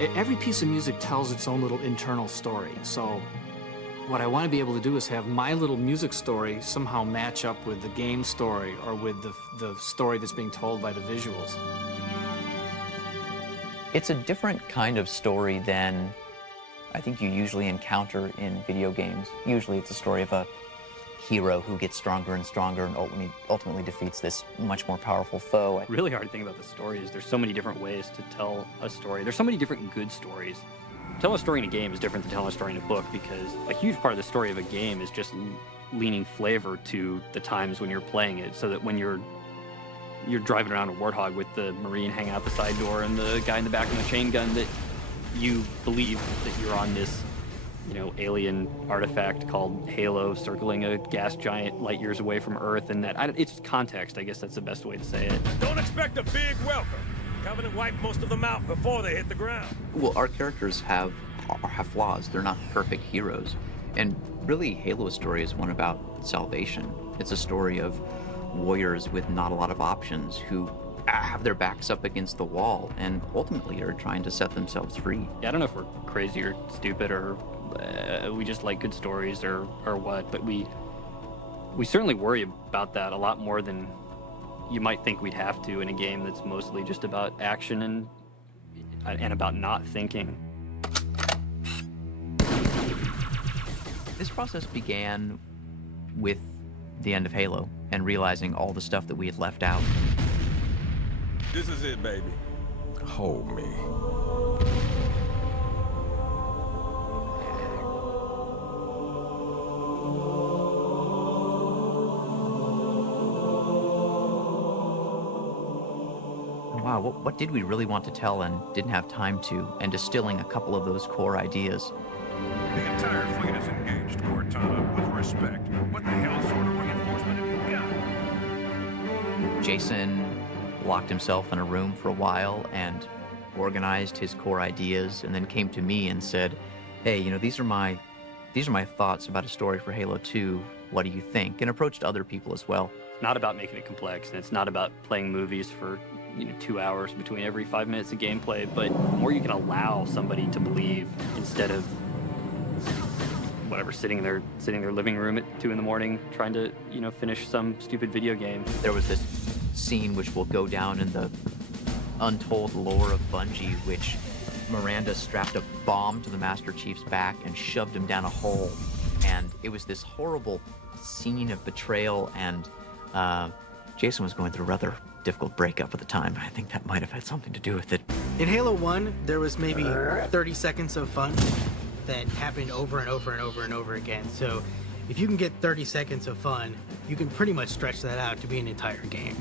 Every piece of music tells its own little internal story. So what I want to be able to do is have my little music story somehow match up with the game story or with the story that's being told by the visuals. It's a different kind of story than I think you usually encounter in video games. Usually it's a story of a hero who gets stronger and stronger and ultimately defeats this much more powerful foe. The really hard thing about the story is there's so many different ways to tell a story. There's so many different good stories. Telling a story in a game is different than telling a story in a book, because a huge part of the story of a game is just leaning flavor to the times when you're playing it, so that when you're driving around a Warthog with the Marine hanging out the side door and the guy in the back with a chain gun, that you believe that you're on this, you know, alien artifact called Halo circling a gas giant light years away from Earth, and it's context. I guess that's the best way to say it. Don't expect a big welcome. Covenant wiped most of them out before they hit the ground. Well, our characters have flaws. They're not perfect heroes. And really, Halo's story is one about salvation. It's a story of warriors with not a lot of options who have their backs up against the wall and ultimately are trying to set themselves free. Yeah, I don't know if we're crazy or stupid or we just like good stories or what, but we certainly worry about that a lot more than you might think we'd have to in a game that's mostly just about action and about not thinking. This process began with the end of Halo and realizing all the stuff that we had left out. This is it, baby. Hold me. Wow, what did we really want to tell and didn't have time to, and distilling a couple of those core ideas. The entire fleet is engaged, Cortana, with respect. What the hell sort of reinforcement have you got? Jason locked himself in a room for a while and organized his core ideas, and then came to me and said, hey, you know, these are my thoughts about a story for Halo 2. What do you think? And approached other people as well. It's not about making it complex, and it's not about playing movies for 2 hours between every 5 minutes of gameplay, but the more you can allow somebody to believe, instead of whatever, sitting in their living room at 2 in the morning trying to finish some stupid video game. There was this scene which will go down in the untold lore of Bungie, which Miranda strapped a bomb to the Master Chief's back and shoved him down a hole, and it was this horrible scene of betrayal, and Jason was going through a rather difficult breakup at the time. I think that might have had something to do with it. In Halo 1, there was maybe 30 seconds of fun that happened over and over and over and over again. So if you can get 30 seconds of fun, you can pretty much stretch that out to be an entire game.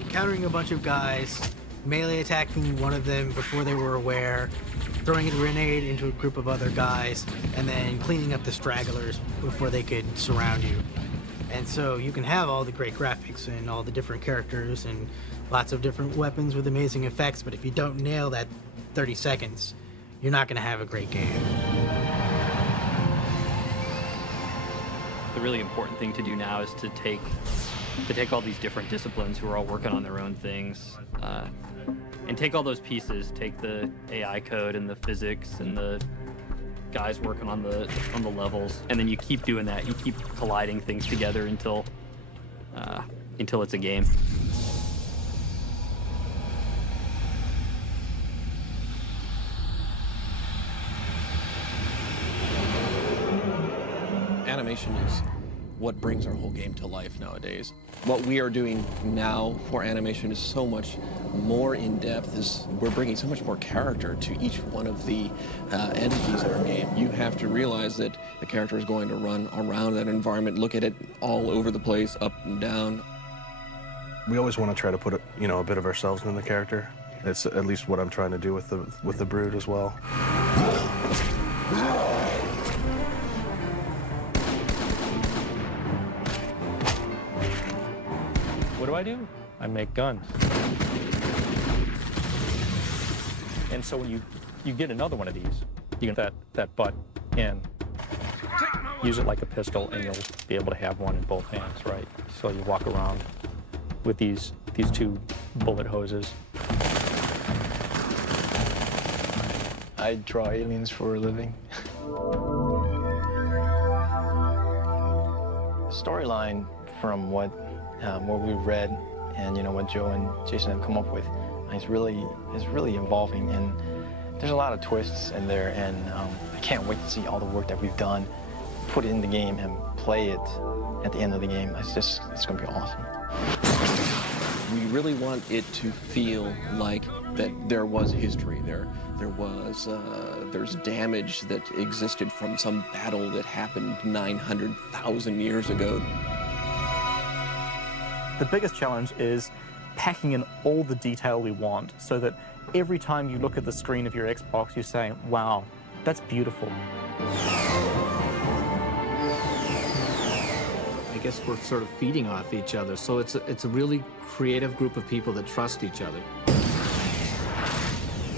Encountering a bunch of guys, melee attacking one of them before they were aware, throwing a grenade into a group of other guys, and then cleaning up the stragglers before they could surround you. And so you can have all the great graphics and all the different characters and lots of different weapons with amazing effects, but if you don't nail that 30 seconds, you're not going to have a great game. The really important thing to do now is to take all these different disciplines who are all working on their own things, and take all those pieces, take the AI code and the physics and the guys working on the levels, and then you keep doing that. You keep colliding things together until it's a game. Animation is what brings our whole game to life nowadays. What we are doing now for animation is so much more in depth. We're bringing so much more character to each one of the entities in our game. You have to realize that the character is going to run around that environment, look at it all over the place, up and down. We always want to try to put a bit of ourselves in the character. It's at least what I'm trying to do with the Brood as well. What do? I make guns. And so when you get another one of these, you can that butt and use it like a pistol, and you'll be able to have one in both hands, right? So you walk around with these two bullet hoses. I draw aliens for a living. The storyline, from what we've read and what Joe and Jason have come up with, is really involving, and there's a lot of twists in there, and I can't wait to see all the work that we've done, put it in the game and play it at the end of the game. It's going to be awesome. We really want it to feel like that there was history there. There's damage that existed from some battle that happened 900,000 years ago. The biggest challenge is packing in all the detail we want so that every time you look at the screen of your Xbox, you say, wow, that's beautiful. I guess we're sort of feeding off each other, so it's a really creative group of people that trust each other.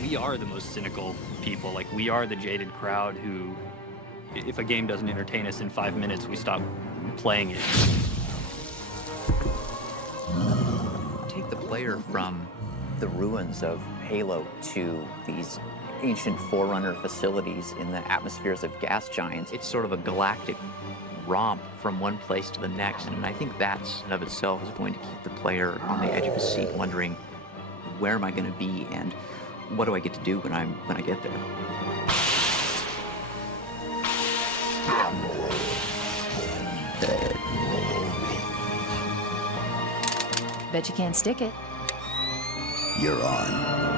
We are the most cynical people. Like, we are the jaded crowd who, if a game doesn't entertain us in 5 minutes, we stop playing it. Take the player from the ruins of Halo to these ancient Forerunner facilities in the atmospheres of gas giants. It's sort of a galactic romp from one place to the next, and I think that in of itself is going to keep the player on the edge of his seat, wondering, where am I going to be, and what do I get to do when I get there? Bet you can't stick it. You're on.